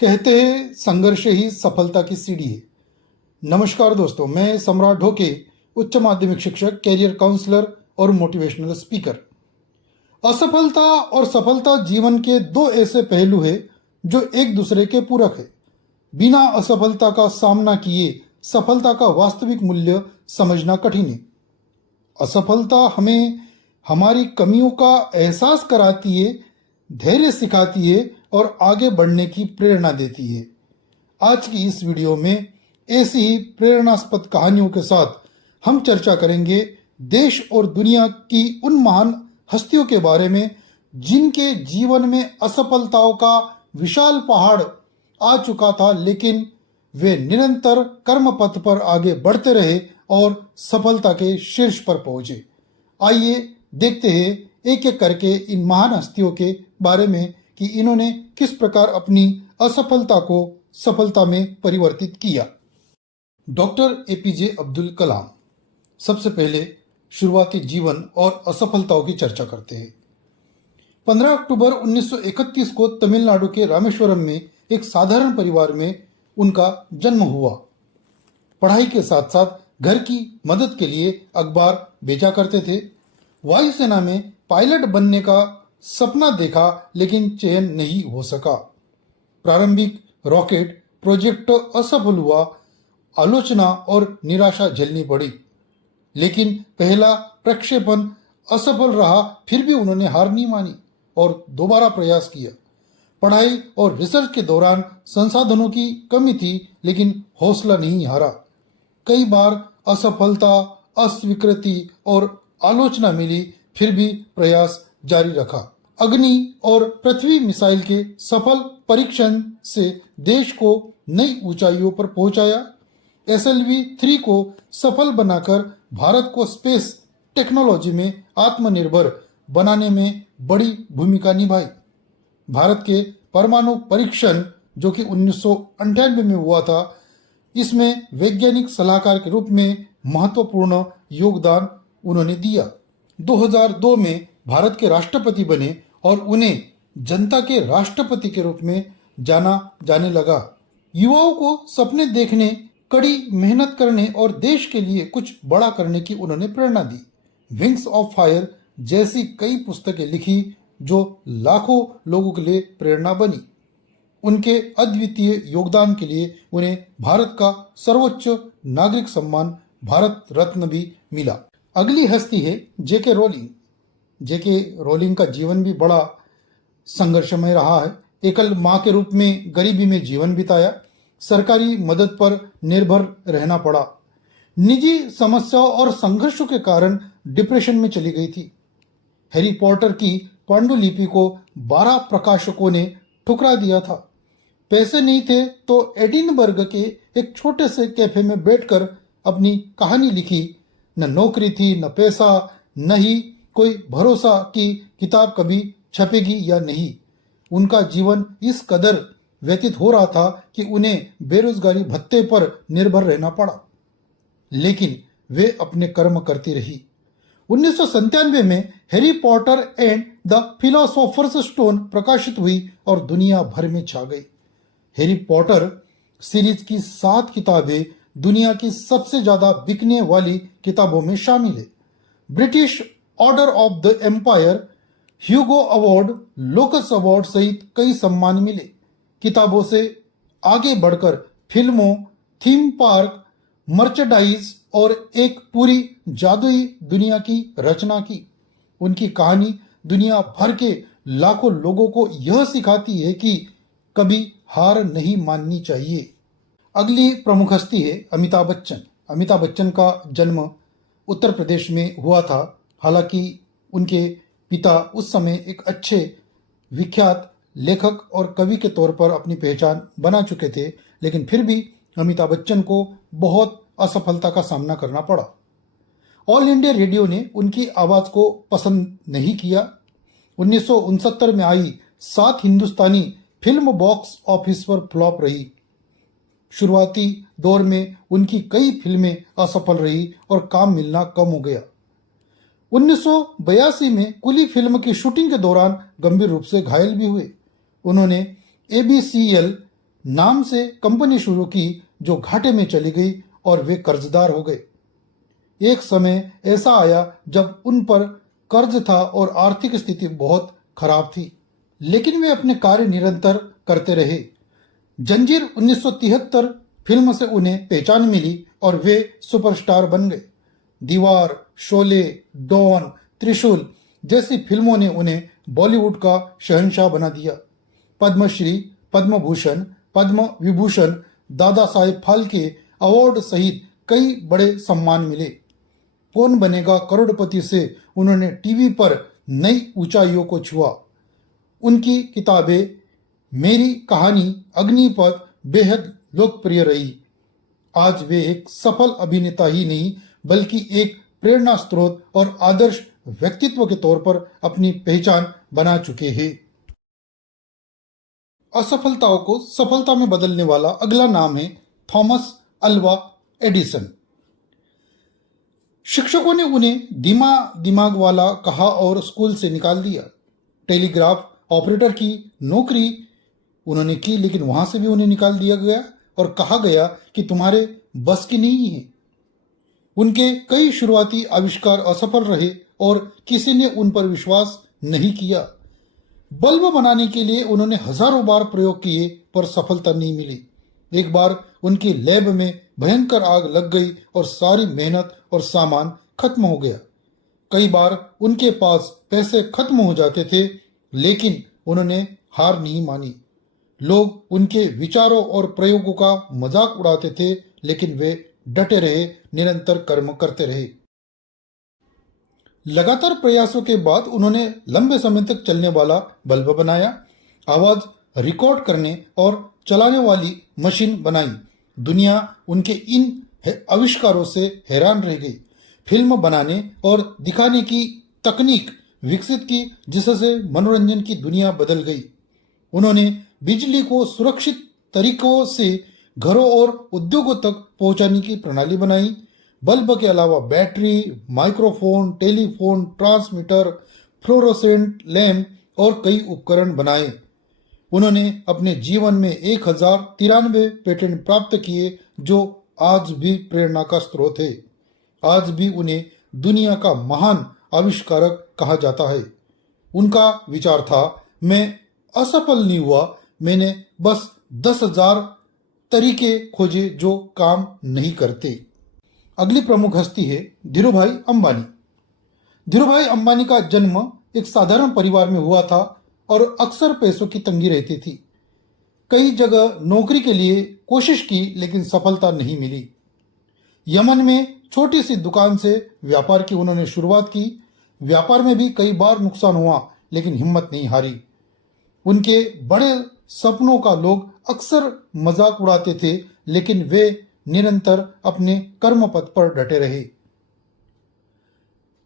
कहते हैं संघर्ष ही सफलता की सीढ़ी है। नमस्कार दोस्तों, मैं सम्राट ढोके, उच्च माध्यमिक शिक्षक, कैरियर काउंसलर और मोटिवेशनल स्पीकर। असफलता और सफलता जीवन के दो ऐसे पहलू हैं जो एक दूसरे के पूरक है। बिना असफलता का सामना किए सफलता का वास्तविक मूल्य समझना कठिन है। असफलता हमें हमारी कमियों का एहसास कराती है, धैर्य सिखाती है और आगे बढ़ने की प्रेरणा देती है। आज की इस वीडियो में ऐसी ही प्रेरणास्पद कहानियों के साथ हम चर्चा करेंगे देश और दुनिया की उन महान हस्तियों के बारे में जिनके जीवन में असफलताओं का विशाल पहाड़ आ चुका था, लेकिन वे निरंतर कर्म पथ पर आगे बढ़ते रहे और सफलता के शीर्ष पर पहुंचे। आइए देखते हैं एक एक करके इन महान हस्तियों के बारे में कि इन्होंने किस प्रकार अपनी असफलता को सफलता में परिवर्तित किया। Doctor APJ Abdul Kalam. सबसे पहले शुरुआती जीवन और असफलताओं की चर्चा करते हैं। 15 अक्टूबर 1931 को तमिलनाडु के रामेश्वरम में एक साधारण परिवार में उनका जन्म हुआ। पढ़ाई के साथ साथ घर की मदद के लिए अखबार बेचा करते थे। वायुसेना में पायलट बनने का सपना देखा, लेकिन चयन नहीं हो सका। प्रारंभिक रॉकेट प्रोजेक्ट असफल हुआ, आलोचना और निराशा झेलनी पड़ी। लेकिन पहला प्रक्षेपण असफल रहा, फिर भी उन्होंने हार नहीं मानी और दोबारा प्रयास किया। पढ़ाई और रिसर्च के दौरान संसाधनों की कमी थी, लेकिन हौसला नहीं हारा। कई बार असफलता, अस्वीकृति और आलोचना मिली, फिर भी प्रयास जारी रखा। अग्नि और पृथ्वी मिसाइल के सफल परीक्षण से देश को नई ऊंचाइयों पर पहुंचाया। SLV-3 को सफल बनाकर भारत को स्पेस टेक्नोलॉजी में आत्मनिर्भर बनाने में बड़ी भूमिका निभाई। भारत के परमाणु परीक्षण, जो कि 1998 में हुआ था, इसमें वैज्ञानिक सलाहकार के रूप में महत्वपूर्ण योगदान उन्होंने दिया। 2002 में भारत के राष्ट्रपति बने और उन्हें जनता के राष्ट्रपति के रूप में जाना जाने लगा। युवाओं को सपने देखने, कड़ी मेहनत करने और देश के लिए कुछ बड़ा करने की उन्होंने प्रेरणा दी। विंग्स ऑफ फायर जैसी कई पुस्तकें लिखी जो लाखों लोगों के लिए प्रेरणा बनी। उनके अद्वितीय योगदान के लिए उन्हें भारत का सर्वोच्च नागरिक सम्मान भारत रत्न भी मिला। अगली हस्ती है जेके रोलिंग। जेके रोलिंग का जीवन भी बड़ा संघर्षमय रहा है। एकल मां के रूप में गरीबी में जीवन बिताया। सरकारी मदद पर निर्भर रहना पड़ा। निजी समस्याओं और संघर्षों के कारण डिप्रेशन में चली गई थी। हैरी पॉटर की पांडुलिपि को 12 प्रकाशकों ने ठुकरा दिया था। पैसे नहीं थे तो एडिनबर्ग के एक छोटे से कैफे में बैठकर अपनी कहानी लिखी। न नौकरी थी, न पैसा, न ही कोई भरोसा कि किताब कभी छपेगी या नहीं। उनका जीवन इस कदर व्यतीत हो रहा था कि उन्हें बेरोजगारी भत्ते पर निर्भर रहना पड़ा, लेकिन वे अपने कर्म करती रही। 1997 में Harry Potter and the philosopher's stone प्रकाशित हुई और दुनिया भर में छा गई। हैरी पॉटर सीरीज की 7 किताबें दुनिया की सबसे ज्यादा बिकने वाली किताबों में शामिल है। British Order of the Empire, Hugo award, Locus award सहित कई सम्मान मिले। किताबों से आगे बढ़कर फिल्मों, थीम पार्क, मर्चेंडाइज और एक पूरी जादुई दुनिया की रचना की। उनकी कहानी दुनिया भर के लाखों लोगों को यह सिखाती है कि कभी हार नहीं माननी चाहिए। अगली प्रमुख हस्ती है अमिताभ बच्चन। अमिताभ बच्चन का जन्म उत्तर प्रदेश में हुआ था। हालांकि उनके पिता उस समय एक अच्छे विख्यात लेखक और कवि के तौर पर अपनी पहचान बना चुके थे, लेकिन फिर भी अमिताभ बच्चन को बहुत असफलता का सामना करना पड़ा। ऑल इंडिया रेडियो ने उनकी आवाज को पसंद नहीं किया। 1969 में आई 7 हिंदुस्तानी फिल्म बॉक्स ऑफिस पर फ्लॉप रही। शुरुआती दौर में उनकी कई फिल्में असफल रही और काम मिलना कम हो गया। 1982 में कुली फिल्म की शूटिंग के दौरान गंभीर रूप से घायल भी हुए। उन्होंने ABCL नाम से कंपनी शुरू की जो घाटे में चली गई और वे कर्जदार हो गए। एक समय ऐसा आया जब उन पर कर्ज था और आर्थिक स्थिति बहुत खराब थी, लेकिन वे अपने कार्य निरंतर करते रहे। जंजीर 1973 फिल्म से उन्हें पहचान मिली और वे सुपरस्टार बन गए। दीवार, शोले, डॉन, त्रिशूल जैसी फिल्मों ने उन्हें बॉलीवुड का शहंशाह बना दिया। पद्मश्री, पद्म भूषण, पद्म विभूषण, दादा साहेब फाल्के अवार्ड सहित कई बड़े सम्मान मिले। कौन बनेगा करोड़पति से उन्होंने टीवी पर नई ऊंचाइयों को छुआ। उनकी किताबें मेरी कहानी, अग्निपथ बेहद लोकप्रिय रही। आज वे एक सफल अभिनेता ही नहीं बल्कि एक प्रेरणा स्रोत और आदर्श व्यक्तित्व के तौर पर अपनी पहचान बना चुके हैं। असफलताओं को सफलता में बदलने वाला अगला नाम है थॉमस अल्वा एडिसन। शिक्षकों ने उन्हें दिमाग वाला कहा और स्कूल से निकाल दिया। टेलीग्राफ ऑपरेटर की नौकरी उन्होंने की, लेकिन वहां से भी उन्हें निकाल दिया गया और कहा गया कि तुम्हारे बस की नहीं है। उनके कई शुरुआती आविष्कार असफल रहे और किसी ने उन पर विश्वास नहीं किया। बल्ब बनाने के लिए उन्होंने हजारों बार प्रयोग किए पर सफलता नहीं मिली। एक बार उनकी लैब में भयंकर आग लग गई और सारी मेहनत और सामान खत्म हो गया। कई बार उनके पास पैसे खत्म हो जाते थे, लेकिन उन्होंने हार नहीं मानी। लोग उनके विचारों और प्रयोगों का मजाक उड़ाते थे, लेकिन वे डटे रहे, निरंतर कर्म करते रहे। लगातार प्रयासों के बाद उन्होंने लंबे समय तक चलने वाला बल्ब बनाया, आवाज रिकॉर्ड करने और चलाने वाली मशीन बनाई। दुनिया उनके इन आविष्कारों से हैरान रह गई। फिल्म बनाने और दिखाने की तकनीक विकसित की, जिससे मनोरंजन की दुनिया बदल गई। उन्होंने बिजली को सुरक्षित तरीकों से घरों और उद्योगों तक पहुंचाने की प्रणाली बनाई। बल्ब के अलावा battery, microphone, telephone, transmitter, fluorescent lamp और कई उपकरण बनाए। उन्होंने अपने जीवन में 1093 पेटेंट प्राप्त किए, जो आज भी प्रेरणा का स्रोत है। आज भी उन्हें दुनिया का महान आविष्कारक कहा जाता है। उनका विचार था, मैं असफल नहीं हुआ, मैंने बस 10,000 तरीके खोजे जो काम नहीं करते। अगली प्रमुख हस्ती है धीरूभाई अंबानी। धीरूभाई अंबानी का जन्म एक साधारण परिवार में हुआ था और अक्सर पैसों की तंगी रहती थी। कई जगह नौकरी के लिए कोशिश की, लेकिन सफलता नहीं मिली। यमन में छोटी सी दुकान से व्यापार की उन्होंने शुरुआत की। व्यापार में भी कई बार नुकसान हुआ, लेकिन हिम्मत नहीं हारी। उनके बड़े सपनों का लोग अक्सर मजाक उड़ाते थे, लेकिन वे निरंतर अपने कर्म पथ पर डटे रहे।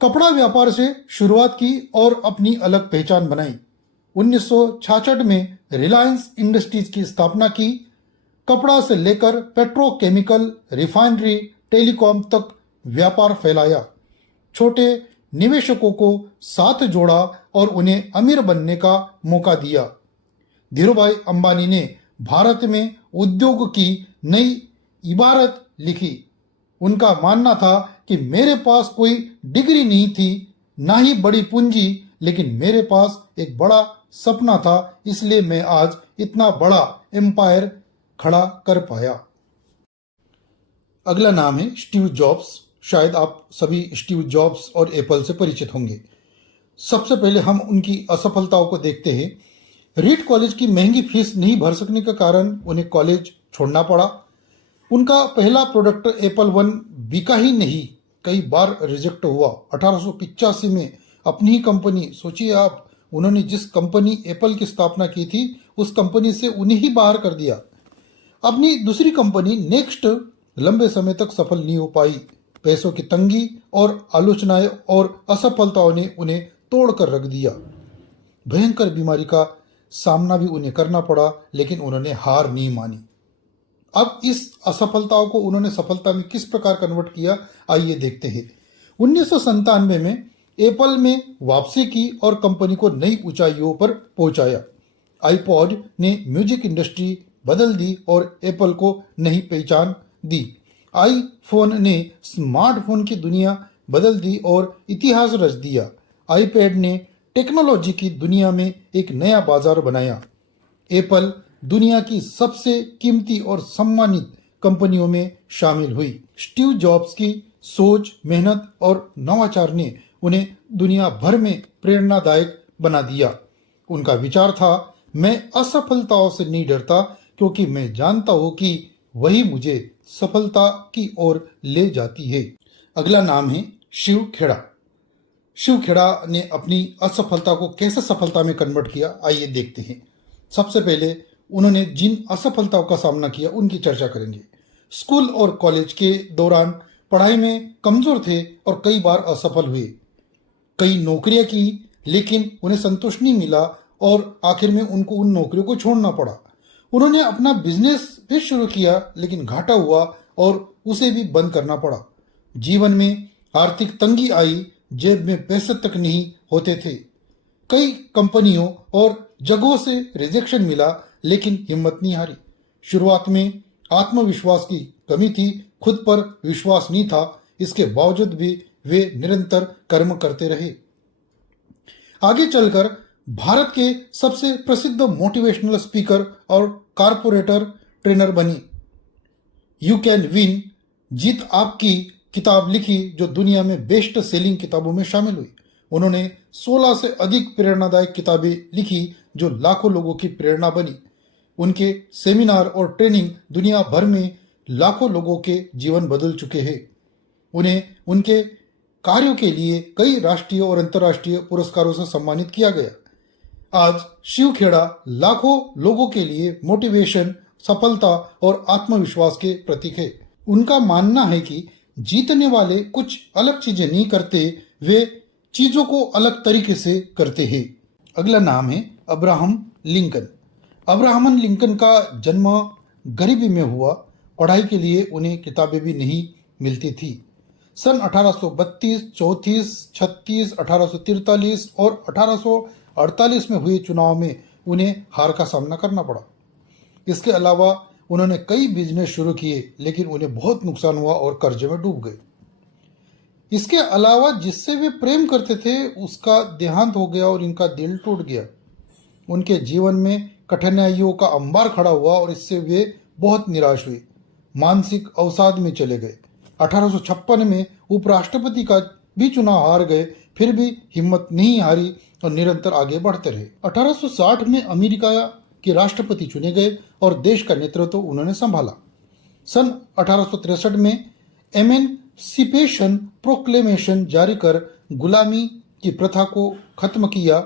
कपड़ा व्यापार से शुरुआत की और अपनी अलग पहचान बनाई। 1966 में रिलायंस इंडस्ट्रीज की स्थापना की। कपड़ा से लेकर पेट्रोकेमिकल, रिफाइनरी, टेलीकॉम तक व्यापार फैलाया। छोटे निवेशकों को साथ जोड़ा और उन्हें अमीर बनने का मौका दिया। धीरूभाई अंबानी ने भारत में उद्योग की नई इबारत लिखी। उनका मानना था कि मेरे पास कोई डिग्री नहीं थी, ना ही बड़ी पूंजी, लेकिन मेरे पास एक बड़ा सपना था, इसलिए मैं आज इतना बड़ा एम्पायर खड़ा कर पाया। अगला नाम है स्टीव जॉब्स। शायद आप सभी स्टीव जॉब्स और एप्पल से परिचित होंगे। सबसे पहले हम उनकी असफलताओं को देखते हैं। रीड कॉलेज की महंगी फीस नहीं भर सकने के कारण उन्हें कॉलेज छोड़ना पड़ा। उनका पहला प्रोडक्ट एप्पल 1 बिका ही नहीं, कई बार रिजेक्ट हुआ। 1885 में अपनी ही कंपनी, सोचिए आप, उन्होंने जिस कंपनी एप्पल की स्थापना की थी उस कंपनी से उन्हें ही बाहर कर दिया। अपनी दूसरी कंपनी नेक्स्ट लंबे समय तक सफल नहीं हो पाई। पैसों की तंगी और आलोचनाएं और असफलताओं ने उन्हें तोड़कर रख दिया। भयंकर बीमारी का सामना भी उन्हें करना पड़ा, लेकिन उन्होंने हार नहीं मानी। अब इस असफलताओं को उन्होंने सफलता में किस प्रकार कन्वर्ट किया, आइए देखते हैं। 1997 में एप्पल में वापसी की और कंपनी को नई ऊंचाइयों पर पहुंचाया। आईपॉड ने म्यूजिक इंडस्ट्री, बदल दी और एप्पल को नई पहचान दी। आईफोन ने स्मार्टफोन की दुनिया बदल दी और इतिहास रच दिया। आईपैड ने टेक्नोलॉजी की दुनिया में एक नया बाजार बनाया। एप्पल दुनिया की सबसे कीमती और सम्मानित कंपनियों में शामिल हुई। स्टीव जॉब्स की सोच, मेहनत और नवाचार ने उन्हें दुनिया भर में प्रेरणादायक बना दिया। उनका विचार था, मैं असफलताओं से नहीं डरता क्योंकि मैं जानता हूं कि वही मुझे सफलता की ओर ले जाती है। अगला नाम है शिव खेड़ा। शिव खेड़ा ने अपनी असफलता को कैसे सफलता में कन्वर्ट किया, आइए देखते हैं। सबसे पहले उन्होंने जिन असफलताओं का सामना किया उनकी चर्चा करेंगे। स्कूल और कॉलेज के दौरान पढ़ाई में कमजोर थे और कई बार असफल हुए। कई नौकरियां की लेकिन उन्हें संतोष नहीं मिला और आखिर में उनको उन नौकरियों को छोड़ना पड़ा। उन्होंने अपना बिजनेस फिर शुरू किया लेकिन घाटा हुआ और उसे भी बंद करना पड़ा। जीवन में आर्थिक तंगी आई, जेब में पैसे तक नहीं होते थे। कई कंपनियों और जगहों से रिजेक्शन मिला लेकिन हिम्मत नहीं हारी। शुरुआत में आत्मविश्वास की कमी थी, खुद पर विश्वास नहीं था, इसके बावजूद भी वे निरंतर कर्म करते रहे। आगे चलकर भारत के सबसे प्रसिद्ध मोटिवेशनल स्पीकर और कारपोरेटर ट्रेनर बनी। यू कैन विन, जीत आपकी किताब लिखी जो दुनिया में बेस्ट सेलिंग किताबों में शामिल हुई। उन्होंने 16 से अधिक प्रेरणादायक किताबें लिखी जो लाखों लोगों की प्रेरणा बनी। उनके सेमिनार और ट्रेनिंग दुनिया भर में लाखों लोगों के जीवन बदल चुके हैं। उन्हें उनके कार्यों के लिए कई राष्ट्रीय और अंतर्राष्ट्रीय पुरस्कारों से सम्मानित किया गया। आज शिव खेड़ा लाखों लोगों के लिए मोटिवेशन, सफलता और आत्मविश्वास के प्रतीक है। उनका मानना है कि जीतने वाले कुछ अलग चीजें नहीं करते, वे चीजों को अलग तरीके से करते हैं। अगला नाम है अब्राहम लिंकन। अब्राहम लिंकन का जन्म गरीबी में हुआ। पढ़ाई के लिए उन्हें किताबें भी नहीं मिलती थी। सन 1832, 34, 36, 1843 और 1848 में हुए चुनाव में उन्हें हार का सामना करना पड़ा। इसके अलावा उन्होंने कई बिजनेस शुरू किए लेकिन उन्हें बहुत नुकसान हुआ और कर्जे में डूब गए। इसके अलावा जिससे वे प्रेम करते थे उसका देहांत हो गया और इनका दिल टूट गया। उनके जीवन में कठिनाइयों का अंबार खड़ा हुआ और इससे वे बहुत निराश हुए, मानसिक अवसाद में चले गए। 1856 में उपराष्ट्रपति का भी चुनाव हार गए, फिर भी हिम्मत नहीं हारी और निरंतर आगे बढ़ते रहे। 1860 में अमेरिका के राष्ट्रपति चुने गए और देश का नेतृत्व उन्होंने संभाला। सन 1863 में एमेंसिपेशन प्रोक्लेमेशन जारी कर गुलामी की प्रथा को खत्म किया।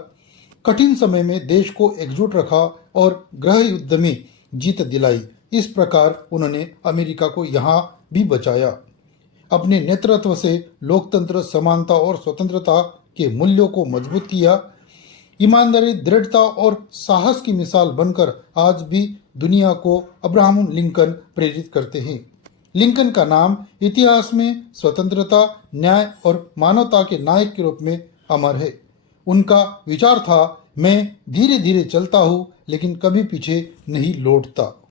कठिन समय में देश को एकजुट रखा और गृह युद्ध में जीत दिलाई। इस प्रकार उन्होंने अमेरिका को यहाँ भी बचाया। अपने नेतृत्व से लोकतंत्र, समानता और स्वतंत्रता के मूल्यों को मजबूत किया। ईमानदारी, दृढ़ता और साहस की मिसाल बनकर आज भी दुनिया को अब्राहम लिंकन प्रेरित करते हैं। लिंकन का नाम इतिहास में स्वतंत्रता, न्याय और मानवता के नायक के रूप में अमर है। उनका विचार था, मैं धीरे धीरे चलता हूँ लेकिन कभी पीछे नहीं लौटता।